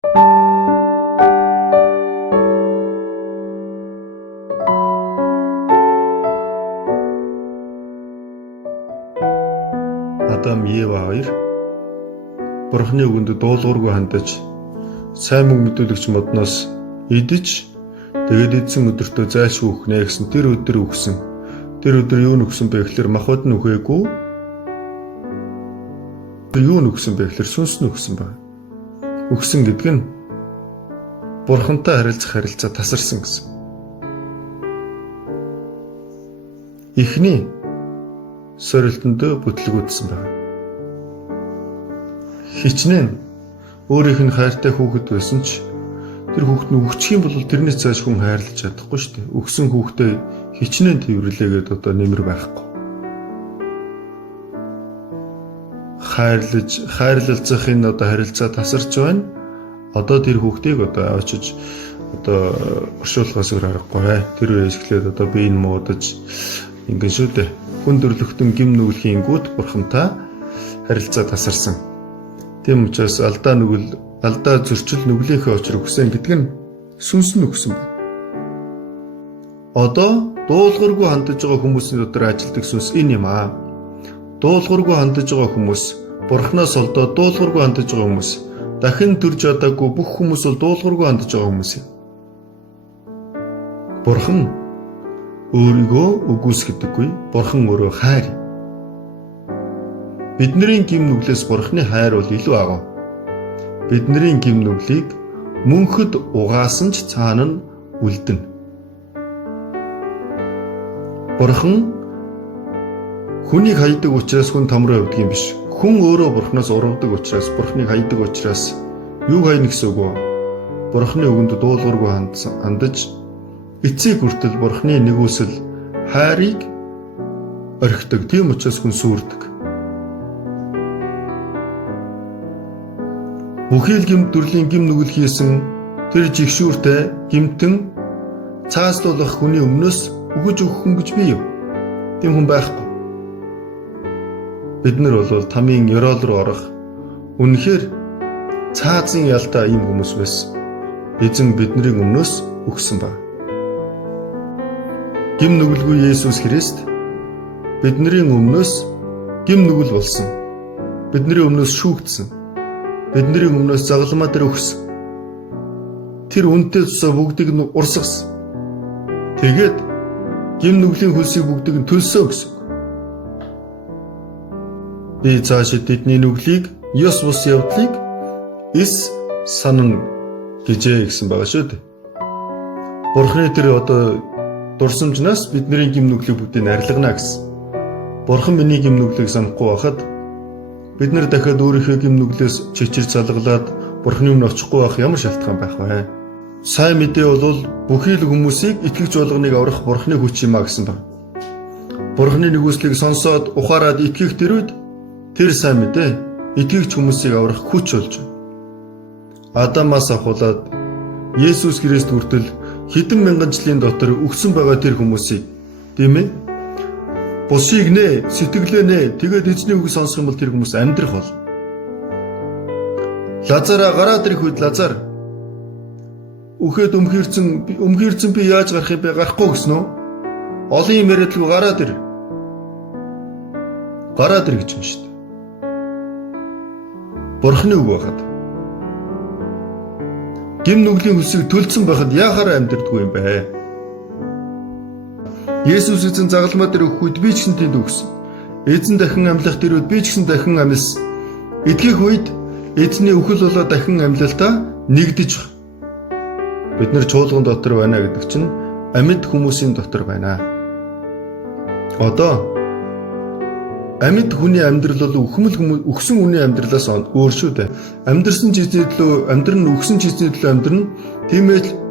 Адам Ева хоёр Бурхны үгэнд дуулуургүй хандаж сайн мөнгө мэдүүлэгч модноос идэж тэгээд эдсэн өдөртөө зайлшгүй өгнэ гэсэн тэр өдөр өгсөн. Тэр өдөр юу нөгсөн бэ гэхээр махбод нь үхээгүй. Юу нөгсөн бэ гэхээр сүнс нь өгсөн байна. Өгсөн гэдэг нь Бурхантай харилцах харилцаа тасарсан гэсэн. Эхний сорилтондөө бүтлгүүдсэн байна. Хичнээн өөрийнх нь хайртай хүүхэд байсан ч тэр хүүхэд нь өгчих юм бол тэрнээс цааш хүн хайрлаж чадахгүй шүү дээ. Өгсөн хүүхдээ хичнээн тэрвэрлээгээд одоо нэмэр байхгүй. Хайрлалцах энэ одоо харилцаа тасарч байна. Одоо тэр хүүхдийг одоо авчиж одоо оршуулгаас өөр аргагүй. Тэр үеэс эхлээд одоо биеийг муудаж ингэн шүү дээ. Хүн төрлөختөн гим нүглхийн гүт Бурхантай харилцаа тасарсан. Тийм учраас алдаа зөрчил нүглийнхээ очир өгсөн гэдэг нь сүнс нь өгсөн байна. Одоо дуулуургүй хандаж байгаа хүмүүсийн дотор ажилдаг сүнс энэ юм аа. Дуулуургүй хандаж байгаа хүмүүс, Бурханаас олдоод дуулуургүй хандаж байгаа хүмүүс, дахин төрж чадаагүй бүх хүмүүс бол дуулуургүй хандаж байгаа хүмүүс юм. Бурхан өөрийгөө үгүйсгдэггүй. Бурхан өөрөө хайр. Бидний гим нүглээс Бурханы хайр бол илүү агуу. Бидний гим нүглийг мөнхөд угаасан ч цаана нь үлдэнэ. Бурхан хүнийг хайдаг учраас хүн том руу явдаг юм биш. Хүн өөрөө Бурханаас ургадаг учраас, Бурханыг хайдаг учраас юу хайна гэсэн үг вэ? Бурханы үгэнд дуулуургүй хандаж эцэг хүртэл Бурханы нэгүсэл хайрыг орхидог. Тийм учраас хүн сүрдэг. Бүхий л гэмт төрлийн гим нүгэл хийсэн тэр жигшүүртэй гэмтэн цааслуулах хүний өмнөөс өгөж өгөх хүн гэж бий юу? Тийм хүн байхгүй. Бид нар бол тамийн ёроол руу орох үнэхээр цаазын ялтай ийм хүмүүс байсан. Эзэн бидний өмнөөс өгсөн ба. Гим нүгэлгүй Есүс Христ бидний өмнөөс гим нүгэл болсон. Бидний өмнөөс шүүгдсэн. Бидний өмнөөс загалмаа дээр өгсөн. Тэр үнэтэй цусаа бүгдийг нь урсгасан. Тэгээд гим нүглийн хөлсийг бүгдийг нь төлсөө гэсэн. Би цаашид тэдний нүглийг ёс бус явдлыг эс санана гэжээ гэсэн байгаа шүү дээ. Бурхны тэр одоо дурсамжнаас бидний гим нүглийг бүгдийг арилгана гэсэн. Бурхан миний гим нүглийг санахгүй байхад бид нар дахиад өөрийнхөө гим нүглээс чичир залгалаад Бурхны өмнө очихгүй байх ямар шалтгаан байх вэ? Сайн мэдээ бол бүхий л хүмүүсийг итгэгч болгоныг аврах Бурхны хүч юм а гэсэн байна. Бурхны нэгүслийг сонсоод ухаарад итгэх тэр үед тэр сайн мэдээ итгэгч хүмүүсийг аврах хүч болж байна. Адамаас ахуулаад Есүс Христ хүртэл хэдэн мянган жилийн дотор өгсөн байгаа тэр хүмүүсийг тийм ээ бусыг нэ сэтгэлээ нэ тэгээд эзний үгийг сонсох юм бол тэр хүмүүс амьдрах бол. Лазараа гараад ирэх үед Лазар үхээд өмхирцэн би яаж гарах юм бэ? Гарахгүй гэсэн үү? Олон юм яриадгүй гараад ир. Гараад ир гэж байна шүү дээ. Бурхны үг байхад гим нүглийн хүсийг төлцөн байхад яахаараа амьдрдаггүй юм бэ? Есүс эзэн загалмаа дээр өгөх үед би ч гэсэн тэнд өгсөн. Эзэн дахин амьлах тэр үед би ч гэсэн дахин амьлсан. Итгэх үед эзний үхэл болоо дахин амьлалтаа нэгдэж байна. Бид нар чуулган дотор байна гэдэг чинь амьд хүмүүсийн дотор байна. Одоо амьд хүний амьдрал бол өгсөн хүний амьдралаас өөр шүү дээ. Амьдрсан жизний төлөө амьдран өгсөн жизний төлөө амьдран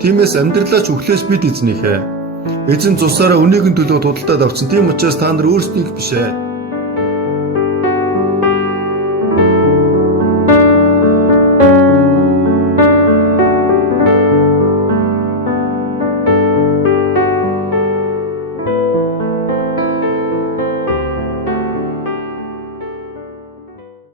тиймээс амьдралаач өглөөс бид эзнийхээ. Эзэн цусаараа өнөөгөн төлөө тудалдаад авсан. Тийм учраас та нар өөрсдийнх биш ээ.